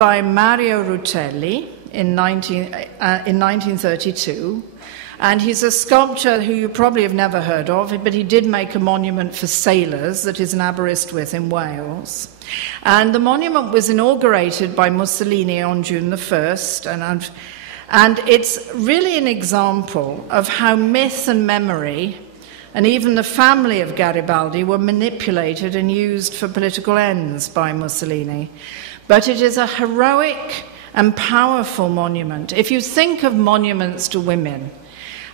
by Mario Rutelli in 1932, and he's a sculptor who you probably have never heard of, but he did make a monument for sailors that is in Aberystwyth in Wales. And the monument was inaugurated by Mussolini on June the 1st, and it's really an example of how myth and memory and even the family of Garibaldi were manipulated and used for political ends by Mussolini. But it is a heroic and powerful monument. If you think of monuments to women,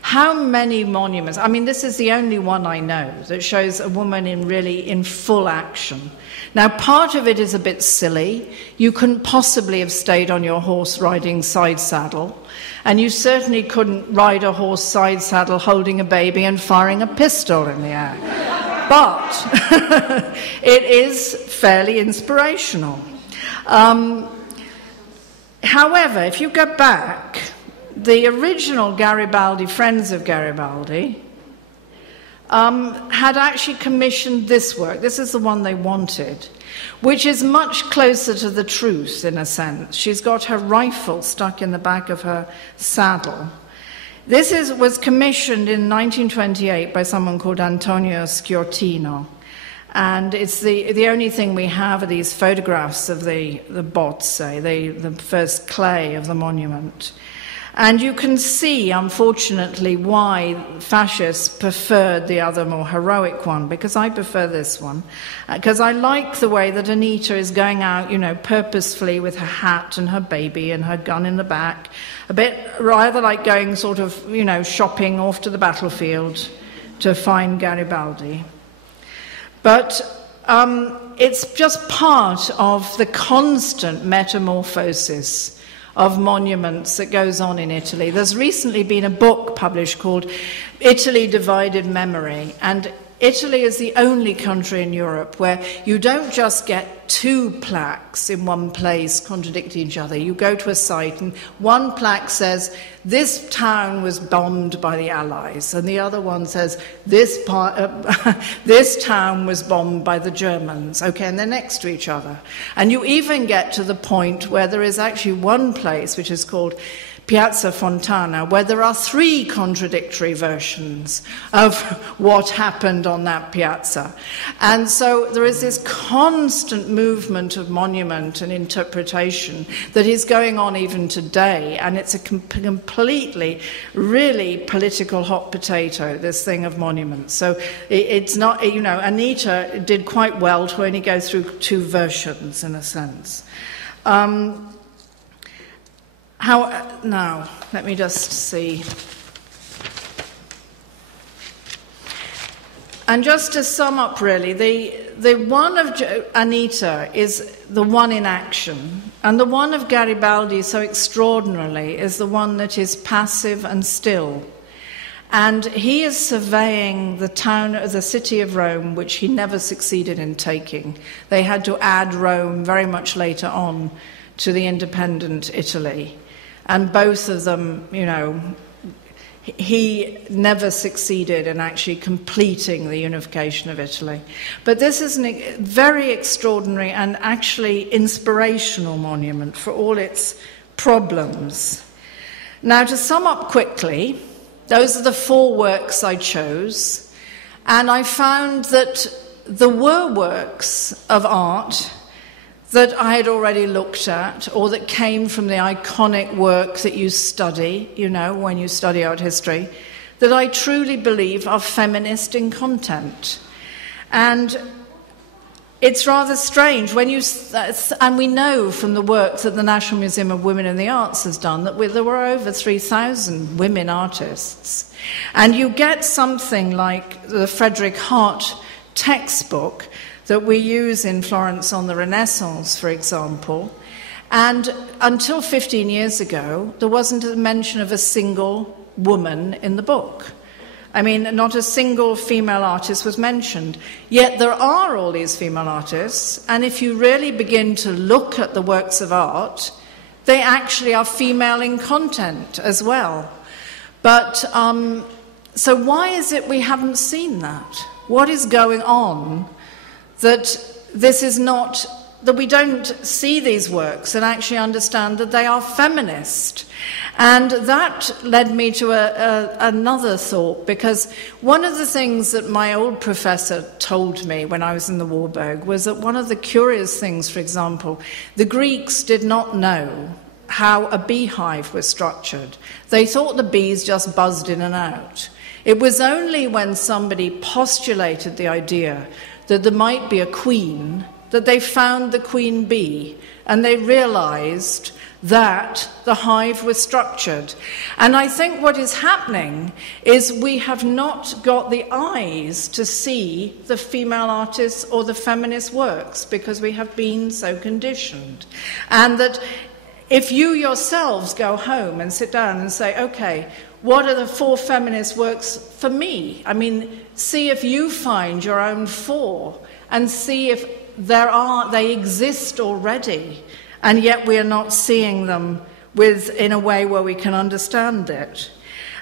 how many monuments? I mean, this is the only one I know that shows a woman in full action. Now, part of it is a bit silly. You couldn't possibly have stayed on your horse riding side saddle, and you certainly couldn't ride a horse side saddle holding a baby and firing a pistol in the air. But it is fairly inspirational. However, if you go back, the original Garibaldi, Friends of Garibaldi, had actually commissioned this work. This is the one they wanted, which is much closer to the truth in a sense. She's got her rifle stuck in the back of her saddle. This was commissioned in 1928 by someone called Antonio Sciortino. And it's the only thing we have are these photographs of the bozze, the first clay of the monument. And you can see, unfortunately, why fascists preferred the other more heroic one, because I prefer this one. Because I like the way that Anita is going out, purposefully with her hat and her baby and her gun in the back, a bit rather like going sort of, shopping off to the battlefield to find Garibaldi. But it's just part of the constant metamorphosis of monuments that goes on in Italy. There's recently been a book published called Italy Divided Memory, and Italy is the only country in Europe where you don't just get two plaques in one place contradicting each other. You go to a site and one plaque says, this town was bombed by the Allies, and the other one says, this town was bombed by the Germans. Okay, and they're next to each other. And you even get to the point where there is actually one place which is called Piazza Fontana, where there are three contradictory versions of what happened on that piazza. And so there is this constant movement of monument and interpretation that is going on even today, and it's a completely, really political hot potato, this thing of monuments. So it's not, Anita did quite well to only go through two versions, in a sense. Now, let me just see. And just to sum up, really, the one of Anita is the one in action, and the one of Garibaldi, so extraordinarily, is the one that is passive and still. And he is surveying the city of Rome, which he never succeeded in taking. They had to add Rome very much later on to the independent Italy. And both of them, he never succeeded in actually completing the unification of Italy. But this is a very extraordinary and actually inspirational monument for all its problems. Now, to sum up quickly, those are the four works I chose. And I found that there were works of art that I had already looked at, or that came from the iconic work that you study, when you study art history, that I truly believe are feminist in content. And it's rather strange and we know from the work that the National Museum of Women in the Arts has done that there were over 3,000 women artists. And you get something like the Frederick Hart textbook that we use in Florence on the Renaissance, for example. And until 15 years ago, there wasn't a mention of a single woman in the book. I mean, not a single female artist was mentioned. Yet there are all these female artists, and if you really begin to look at the works of art, they actually are female in content as well. But, so why is it we haven't seen that? What is going on that this is not that we don't see these works and actually understand that they are feminist. And that led me to another thought, because one of the things that my old professor told me when I was in the Warburg was that one of the curious things, for example, the Greeks did not know how a beehive was structured. They thought the bees just buzzed in and out. It was only when somebody postulated the idea that there might be a queen that they found the queen bee, and they realized that the hive was structured. And I think what is happening is we have not got the eyes to see the female artists or the feminist works because we have been so conditioned. And that if you yourselves go home and sit down and say, okay, what are the 4 feminist works for me? I mean, see if you find your own 4 and see if they exist already, and yet we are not seeing them in a way where we can understand it.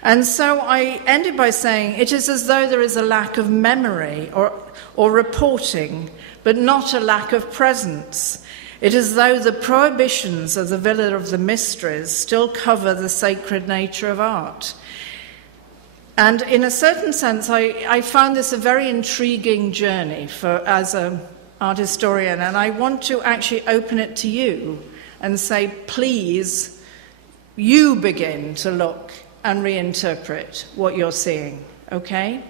And so I ended by saying it is as though there is a lack of memory or reporting, but not a lack of presence. It is as though the prohibitions of the Villa of the Mysteries still cover the sacred nature of art. And in a certain sense, I found this a very intriguing journey as an art historian, and I want to actually open it to you and say, please, you begin to look and reinterpret what you're seeing, okay?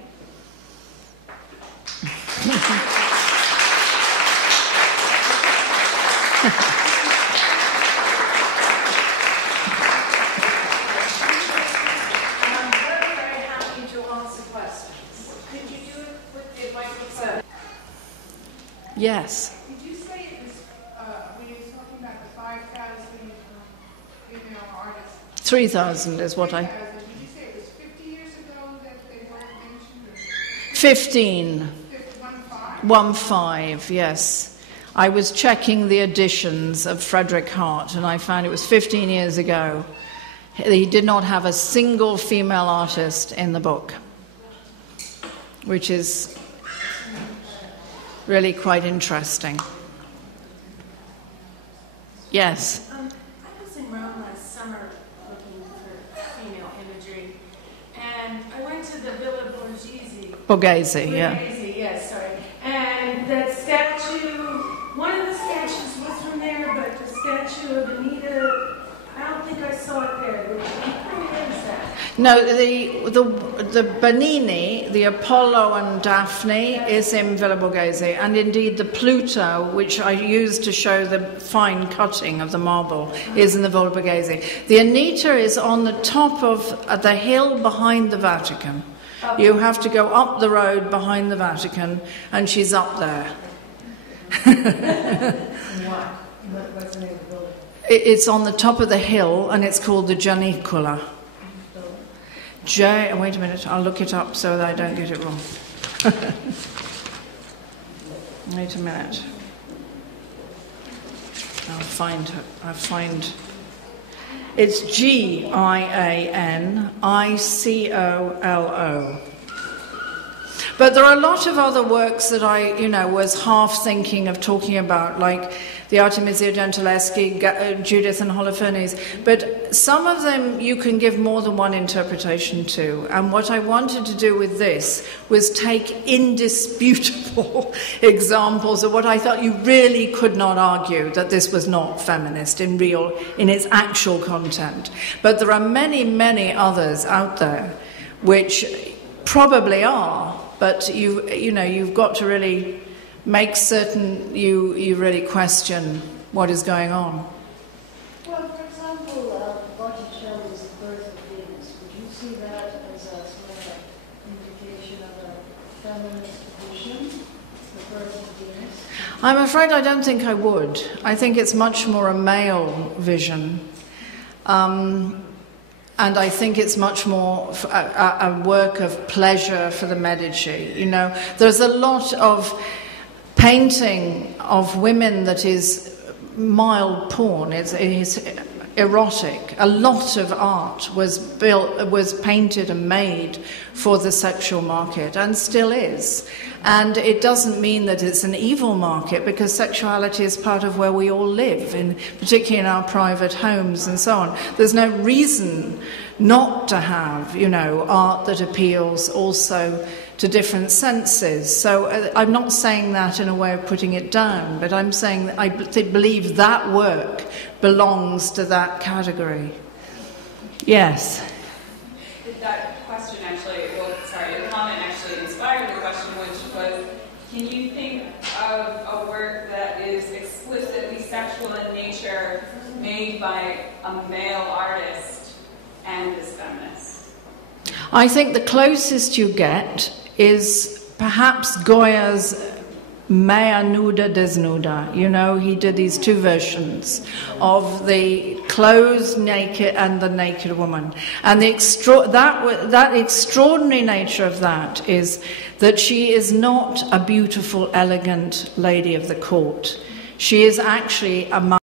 Yes. Did you say it was, when you were talking about the 5,000 female artists? 3,000 is what I... Did you say it was 50 years ago that they weren't mentioned? 15. 1-5? 1-5, yes. I was checking the editions of Frederick Hart, and I found it was 15 years ago. He did not have a single female artist in the book, which is really quite interesting. Yes? I was in Rome last summer looking for female imagery, and I went to the Villa Borghese, yeah. Borghese, yes, sorry. And that statue, one of the statues was from there, but the statue of Anita, I don't think I saw it there. Where is that? No, the Bernini, the Apollo and Daphne, is in Villa Borghese, and indeed the Pluto, which I used to show the fine cutting of the marble, is in the Villa Borghese. The Anita is on the top of the hill behind the Vatican. You have to go up the road behind the Vatican, and she's up there. What's the name of the building? It's on the top of the hill, and it's called the Gianicula. Wait a minute, I'll look it up so that I don't get it wrong. Wait a minute. I'll find it's Gianicolo. But there are a lot of other works that I, was half thinking of talking about, like the Artemisia Gentileschi, Judith and Holofernes. But some of them you can give more than one interpretation to. And what I wanted to do with this was take indisputable examples of what I thought you really could not argue that this was not feminist in its actual content. But there are many, many others out there which probably are. But you've got to really make certain you really question what is going on. Well, for example, Botticelli's The Birth of Venus. Would you see that as a sort of indication of a feminist position, The Birth of Venus? I'm afraid I don't think I would. I think it's much more a male vision. And I think it's much more a work of pleasure for the Medici. There's a lot of painting of women that is mild porn. It's erotic. A lot of art was painted and made for the sexual market, and still is. And it doesn't mean that it's an evil market, because sexuality is part of where we all live, particularly in our private homes and so on. There's no reason not to have, art that appeals also to different senses. So I'm not saying that in a way of putting it down, but I'm saying that I believe that work belongs to that category. Yes? That question the comment actually inspired the question, which was, can you think of a work that is explicitly sexual in nature, made by a male artist and is feminist? I think the closest you get is perhaps Goya's Mea Nuda Desnuda. He did these two versions of the clothed naked and the naked woman. And that extraordinary nature of that is that she is not a beautiful, elegant lady of the court. She is actually a